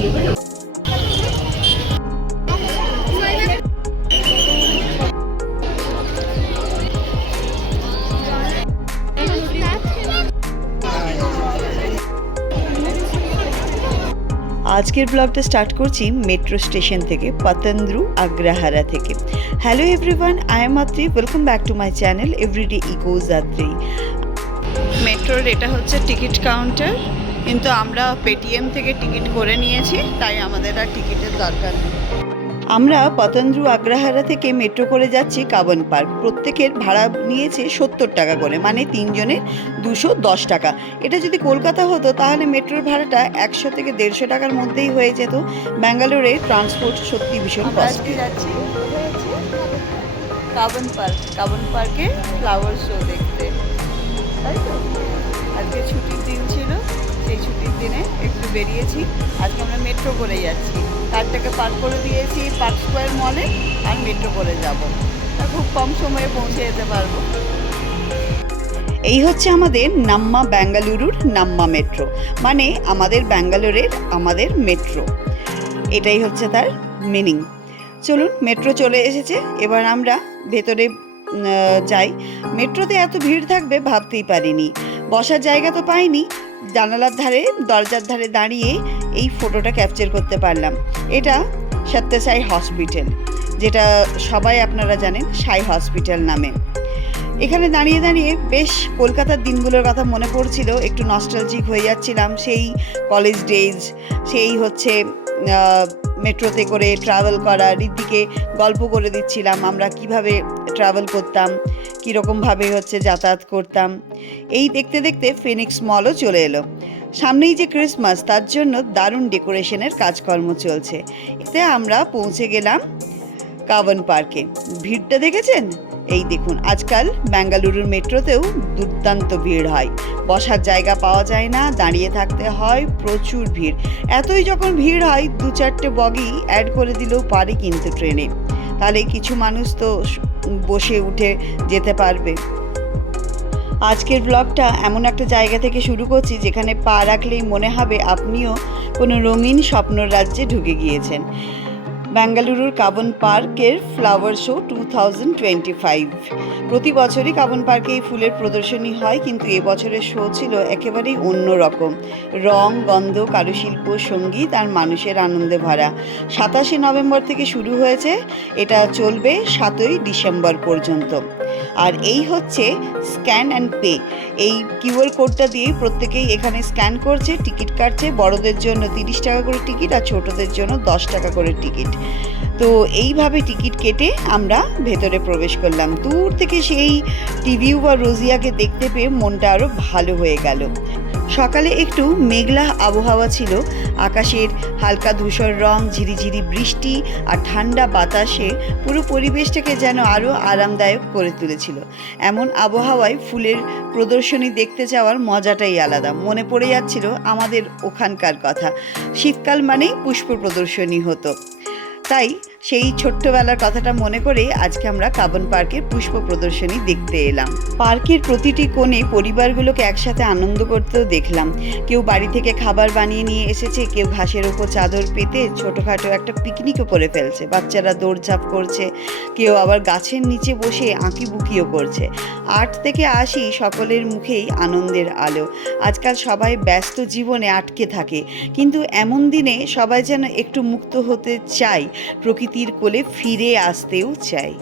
আজকের ব্লগটা স্টার্ট করছি মেট্রো স্টেশন থেকে, পতন্দ্রু আগ্রাহারা থেকে। Hello everyone, I am Atri, welcome back to my channel everyday echoes Atri. মেট্রোর এটা হচ্ছে টিকিট কাউন্টার, কিন্তু আমরা পেটিএম থেকে টিকিট করে নিয়েছি, তাই আমাদের আর টিকিটের দরকার নেই। আমরা পতন্দ্রু আগ্রাহারা থেকে মেট্রো করে যাচ্ছি কাবন পার্ক। প্রত্যেকের ভাড়া নিয়েছে 70 টাকা করে, মানে 3 জনের 210 টাকা। এটা যদি কলকাতা হতো তাহলে মেট্রোর ভাড়াটা 100 থেকে 150 টাকার মধ্যেই হয়ে যেত। ব্যাঙ্গালোরে ট্রান্সপোর্ট সত্যি ভীষণ কস্টলি। যাচ্ছি কাবন পার্ক, কাবন পার্কে ফ্লাওয়ার শো দেখতে, তাই তো। আজকে ছুটির দিন ছিল, সেই ছুটির দিনে একটু বেরিয়েছি। আজকে আমরা মেট্রো করে যাচ্ছি, কারটাকে পার্ক করে দিয়েছি পার্ক স্কোয়ার মলে, আর মেট্রো করে যাব। খুব কম সময়ে পৌঁছে যেতে পারবো। এই হচ্ছে আমাদের নাম্মা বেঙ্গালুরুর নাম্মা মেট্রো, মানে আমাদের ব্যাঙ্গালোরের আমাদের মেট্রো, এটাই হচ্ছে তার মিনিং। চলুন, মেট্রো চলে এসেছে, এবার আমরা ভেতরে যাই। মেট্রোতে এত ভিড় থাকবে ভাবতেই পারিনি। বসার জায়গা তো পাইনি, জানালার ধারে দরজার ধারে দাঁড়িয়ে এই ফটোটা ক্যাপচার করতে পারলাম। এটা সত্যসাই হসপিটাল, যেটা সবাই আপনারা জানেন সাই হসপিটাল নামে। এখানে দাঁড়িয়ে দাঁড়িয়ে বেশ কলকাতার দিনগুলোর কথা মনে পড়ছিল, একটু নস্টালজিক হয়ে যাচ্ছিলাম। সেই কলেজ ডেজ, সেই হচ্ছে মেট্রোতে করে ট্রাভেল করা। ঋদ্ধিকে গল্প করে দিচ্ছিলাম আমরা কিভাবে ট্রাভেল করতাম, কীরকমভাবে হচ্ছে যাতায়াত করতাম। এই দেখতে দেখতে ফিনিক্স মলও চলে এলো। সামনেই যে ক্রিসমাস, তার জন্য দারুণ ডেকোরেশনের কাজকর্ম চলছে। এতে আমরা পৌঁছে গেলাম কাবন পার্কে। ভিড়টা দেখেছেন? এই দেখুন, আজকাল বেঙ্গালুরুর মেট্রোতেও দুর্দান্ত ভিড় হয়, বসার জায়গা পাওয়া যায় না, দাঁড়িয়ে থাকতে হয়, প্রচুর ভিড়। এতই যখন ভিড় হয়, 2-4টে বগি অ্যাড করে দিলেও পারে কিন্তু ট্রেনে, তাহলে কিছু মানুষ তো বসে উঠে যেতে পারবে। আজকের ব্লগটা এমন একটা জায়গা থেকে শুরু করছি যেখানে পা রাখলেই মনে হবে আপনিও কোনো রঙিন স্বপ্নর রাজ্যে ঢুকে গিয়েছেন। বেঙ্গালুরুর কাবন পার্কের ফ্লাওয়ার শো 2025। প্রতি বছরই কাবন পার্কে এই ফুলের প্রদর্শনী হয়, কিন্তু এবছরের শো ছিল একেবারেই অন্যরকম। রং, গন্ধ, কারুশিল্প, সঙ্গীত আর মানুষের আনন্দে ভরা। 27শে নভেম্বর থেকে শুরু হয়েছে, এটা চলবে 7ই ডিসেম্বর পর্যন্ত। আর এই হচ্ছে স্ক্যান অ্যান্ড পে, এই কিউআর কোডটা দিয়েই প্রত্যেকেই এখানে স্ক্যান করছে, টিকিট কাটছে। বড়দের জন্য 30 টাকা করে টিকিট, আর ছোটদের জন্য 10 টাকা করে টিকিট। তো এইভাবে টিকিট কেটে আমরা ভেতরে প্রবেশ করলাম। দূর থেকে সেই টিভিউ বা রোজিয়াকে দেখতে পেয়ে মনটা আরও ভালো হয়ে গেল। সকালে একটু মেঘলা আবহাওয়া ছিল, আকাশের হালকা ধূসর রং, ঝিরিঝিরি বৃষ্টি আর ঠান্ডা বাতাসে পুরো পরিবেশটাকে যেন আরও আরামদায়ক করে তুলেছিল। এমন আবহাওয়ায় ফুলের প্রদর্শনী দেখতে যাওয়ার মজাটাই আলাদা। মনে পড়ে যাচ্ছিল আমাদের ওখানকার কথা, শীতকাল মানেই পুষ্প প্রদর্শনী হতো, তাই সেই ছোট্টবেলার কথাটা মনে করে আজকে আমরা কাবন পার্কের পুষ্প প্রদর্শনী দেখতে এলাম। পার্কের প্রতিটি কোণে পরিবারগুলোকে একসাথে আনন্দ করতেও দেখলাম। কেউ বাড়ি থেকে খাবার বানিয়ে নিয়ে এসেছে, কেউ ঘাসের ওপর চাদর পেতে ছোটোখাটো একটা পিকনিকও করে ফেলছে, বাচ্চারা দৌড়ঝাঁপ করছে, কেউ আবার গাছের নিচে বসে আঁকিবুকিও করছে। 8 থেকে 80 সকলের মুখেই আনন্দের আলো। আজকাল সবাই ব্যস্ত জীবনে আটকে থাকে, কিন্তু এমন দিনে সবাই যেন একটু মুক্ত হতে চায়, প্রকৃতির কোলে ফিরে আসতেও চাই।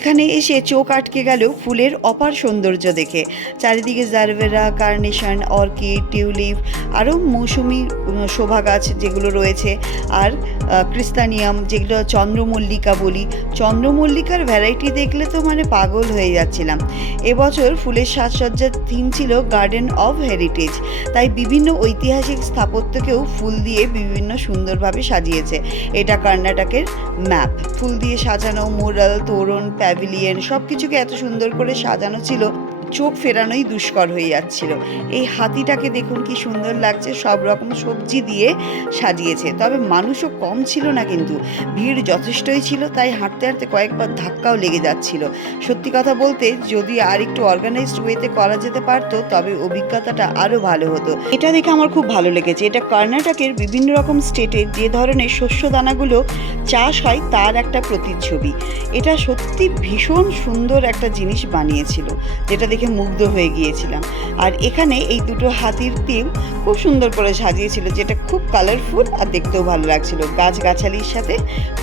এখানে এসে চোখ আটকে গেল ফুলের অপার সৌন্দর্য দেখে। চারিদিকে জারবেরা, কার্নেশন, অর্কিড, টিউলিপ, আরও মৌসুমি শোভা গাছ যেগুলো রয়েছে, আর ক্রিস্তানিয়াম, যেগুলো চন্দ্রমল্লিকা বলি। চন্দ্রমল্লিকার ভ্যারাইটি দেখলে তো মানে পাগল হয়ে যাচ্ছিলাম। এবছর ফুলের সাজসজ্জার থিম ছিল গার্ডেন অফ হেরিটেজ, তাই বিভিন্ন ঐতিহাসিক স্থাপত্যকেও ফুল দিয়ে বিভিন্ন সুন্দরভাবে সাজিয়েছে। এটা কর্ণাটকের ম্যাপ, ফুল দিয়ে সাজানো মুরাল, তোরণ, প্যাভিলিয়ন সব কিছুকে এত সুন্দর করে সাজানো ছিল চোখ ফেরানোই দুষ্কর হয়ে যাচ্ছিল। এই হাতিটাকে দেখুন কি সুন্দর লাগছে, সব রকম সবজি দিয়ে সাজিয়েছে। তবে মানুষও কম ছিল না, কিন্তু ভিড় যথেষ্টই ছিল, তাই হাঁটতে হাঁটতে কয়েকবার ধাক্কাও লেগে যাচ্ছিল। সত্যি কথা বলতে যদি আর একটু অর্গানাইজড ওয়েতে করা যেতে পারতো তবে অভিজ্ঞতাটা আরও ভালো হতো। এটা দেখে আমার খুব ভালো লেগেছে। এটা কর্ণাটকের বিভিন্ন রকম স্টেটে যে ধরনের শস্য দানাগুলো চাষ হয় তার একটা প্রতিচ্ছবি। এটা সত্যি ভীষণ সুন্দর একটা জিনিস বানিয়েছিল, যেটা দেখে মুগ্ধ হয়ে গিয়েছিলাম। আর এখানে এই দুটো হাতির টিম খুব সুন্দর করে সাজিয়েছিল, যেটা খুব কালারফুল আর দেখতেও ভালো লাগছিল। গাছগাছালির সাথে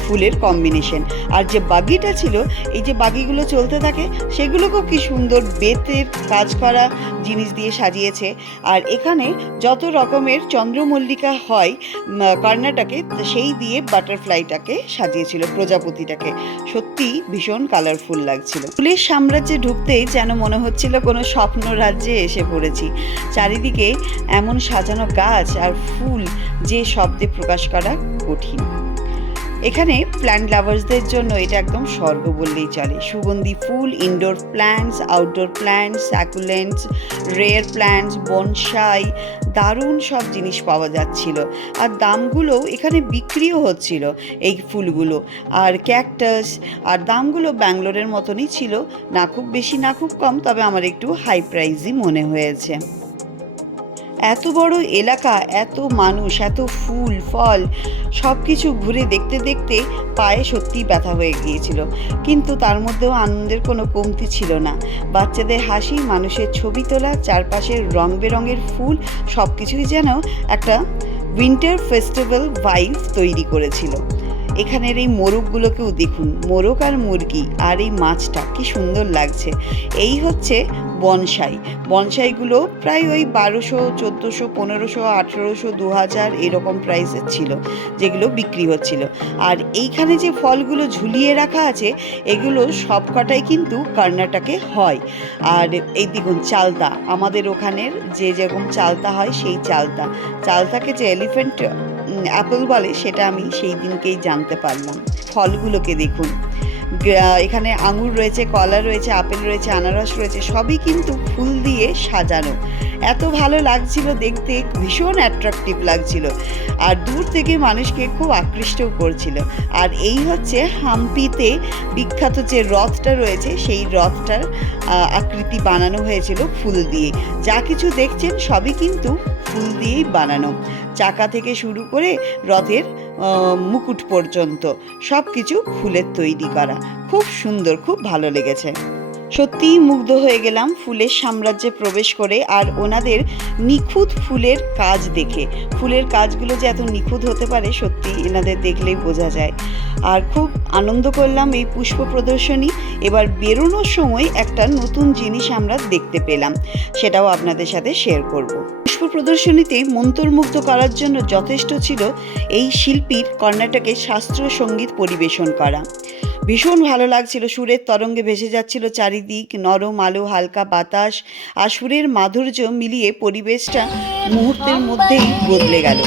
ফুলের কম্বিনেশন। আর যে বাগিটা ছিল, এই যে বাগিগুলো চলতে থাকে সেগুলোকেও কি সুন্দর বেতের কাজ করা জিনিস দিয়ে সাজিয়েছে। আর এখানে যত রকমের চন্দ্রমল্লিকা হয় কর্ণাটকে, সেই দিয়ে বাটারফ্লাইটাকে সাজিয়েছিল, প্রজাপতিটাকে। সত্যি ভীষণ কালারফুল লাগছিল। ফুলের সাম্রাজ্যে ঢুকতেই যেন মনে হচ্ছিল কোনো স্বপ্ন রাজ্যে এসে পড়েছি। চারিদিকে এমন সাজানো গাছ আর ফুল যে শব্দে প্রকাশ করা কঠিন। এখানে প্ল্যান্ট লাভার্সদের জন্য এটা একদম স্বর্গ বললেই চলে। সুগন্ধি ফুল, indoor plants, outdoor plants, succulents, rare plants, bonsai, দারুণ সব জিনিস পাওয়া যাচ্ছিল। আর দামগুলো এখানে বিক্রিও হচ্ছিল এই ফুলগুলো আর ক্যাকটাস। আর দামগুলো ব্যাঙ্গালোরের মতনই ছিল, না খুব বেশি না খুব কম, তবে আমার একটু হাই প্রাইসই মনে হয়েছে। এত বড় এলাকা, এত মানুষ, এত ফুল ফল, সব কিছু ঘুরে দেখতে দেখতে পায়ে সত্যিই ব্যথা হয়ে গিয়েছিল। কিন্তু তার মধ্যেও আনন্দের কোনো কমতি ছিল না। বাচ্চাদের হাসি, মানুষের ছবি তোলা, চারপাশের রং বেরঙের ফুল, সব কিছুই যেন একটা উইন্টার ফেস্টিভ্যাল ভাইব তৈরি করেছিল। এখানের এই মোরগগুলোকেও দেখুন, মোরগ আর মুরগি আর এই মাছটা কি সুন্দর লাগছে। এই হচ্ছে বনসাই। বনসাইগুলো প্রায় ওই 1200, 1400, 1500, 1800, 2000 এরকম প্রাইসের ছিল, যেগুলো বিক্রি হচ্ছিল। আর এইখানে যে ফলগুলো ঝুলিয়ে রাখা আছে, এগুলো সবকটাই কিন্তু কর্ণাটকে হয়। আর এই দেখুন চালতা, আমাদের ওখানের যে যেরকম চালতা হয় সেই চালতাকে যে এলিফ্যান্ট অ্যাপেল বলে, সেটা আমি সেই দিনকেই জানতে পারলাম। ফলগুলোকে দেখুন, এখানে আঙুর রয়েছে, কলা রয়েছে, আপেল রয়েছে, আনারস রয়েছে, সবই কিন্তু ফুল দিয়ে সাজানো। এত ভালো লাগছিল দেখতে, ভীষণ অ্যাট্রাকটিভ লাগছিল। আর দূর থেকে মানুষকে খুব আকৃষ্টও করছিল। আর এই হচ্ছে হাম্পিতে বিখ্যাত যে রথটা রয়েছে, সেই রথটার আকৃতি বানানো হয়েছিল ফুল দিয়ে। যা কিছু দেখছেন সবই কিন্তু ফুল দিয়েই বানানো। চাকা থেকে শুরু করে রথের মুকুট পর্যন্ত সব কিছু ফুলের তৈরি করা। খুব সুন্দর, খুব ভালো লেগেছে। সত্যিই মুগ্ধ হয়ে গেলাম ফুলের সাম্রাজ্যে প্রবেশ করে আর ওনাদের নিখুঁত ফুলের কাজ দেখে। ফুলের কাজগুলো যে এত নিখুঁত হতে পারে সত্যি এনাদের দেখলেই বোঝা যায়। আর খুব আনন্দ করলাম এই পুষ্প প্রদর্শনী। এবার বেরোনোর সময় একটা নতুন জিনিস আমরা দেখতে পেলাম, সেটাও আপনাদের সাথে শেয়ার করব। পুষ্প প্রদর্শনীতে মন্ত্রমুগ্ধ করার জন্য যথেষ্ট ছিল এই শিল্পীর কর্ণাটকের শাস্ত্রীয় সঙ্গীত পরিবেশন করা। ভীষণ ভালো লাগছিল, সুরের তরঙ্গে ভেসে যাচ্ছিল চারিদিক, নরম আলো, হালকা বাতাস আর সুরের মাধুর্য মিলিয়ে পরিবেশটা মুহূর্তের মধ্যেই বদলে গেল।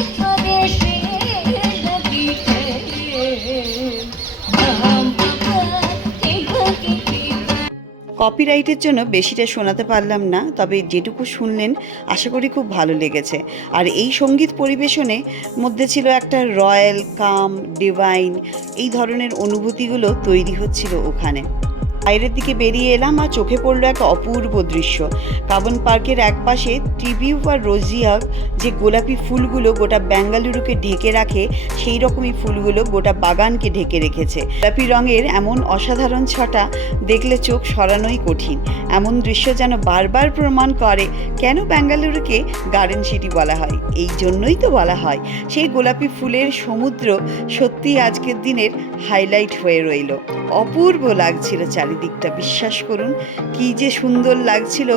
কপিরাইটের জন্য বেশিটা শোনাতে পারলাম না, তবে যেটুকু শুনলেন আশা করি খুব ভালো লেগেছে। আর এই সঙ্গীত পরিবেশনে মধ্যে ছিল একটা রয়্যাল, কাম, ডিভাইন, এই ধরনের অনুভূতিগুলো তৈরি হচ্ছিল ওখানে। বাইরের দিকে বেরিয়ে এলাম আর চোখে পড়লো এক অপূর্ব দৃশ্য। কাবন পার্কের একপাশে ট্রিবিউট আর রোজিয়াক, যে গোলাপি ফুলগুলো গোটা বেঙ্গালুরুকে ঢেকে রাখে, সেই রকমই ফুলগুলো গোটা বাগানকে ঢেকে রেখেছে। গোলাপি রঙের এমন অসাধারণ ছটা দেখলে চোখ সরানোই কঠিন। এমন দৃশ্য যেন বারবার প্রমাণ করে কেন বেঙ্গালুরুকে গার্ডেন সিটি বলা হয়। এই জন্যই তো বলা হয়। সেই গোলাপি ফুলের সমুদ্র সত্যিই আজকের দিনের হাইলাইট হয়ে রইল। অপূর্ব লাগছিল চারিদিকটা, বিশ্বাস করুন কি যে সুন্দর লাগছিল,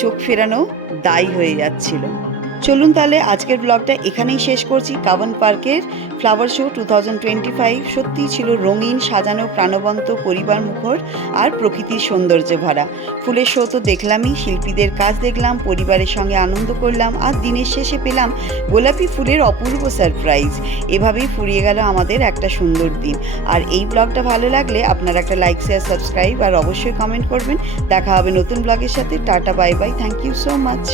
চোখ ফেরানো দায়ী হয়ে যাচ্ছিল। চলুন তাহলে আজকের ব্লগটা এখানেই শেষ করছি। কাবন পার্কের ফ্লাওয়ার শো 2025 সত্যিই ছিল রঙিন, সাজানো, প্রাণবন্ত, পরিবার মুখর আর প্রকৃতির সৌন্দর্যে ভরা। ফুলের শো তো দেখলামই, শিল্পীদের কাজ দেখলাম, পরিবারের সঙ্গে আনন্দ করলাম, আর দিনের শেষে পেলাম গোলাপি ফুলের অপূর্ব সারপ্রাইজ। এভাবেই ফুরিয়ে গেল আমাদের একটা সুন্দর দিন। আর এই ব্লগটা ভালো লাগলে আপনারা একটা লাইক, শেয়ার, সাবস্ক্রাইব আর অবশ্যই কমেন্ট করবেন। দেখা হবে নতুন ব্লগের সাথে। Tata, bye bye, thank you so much.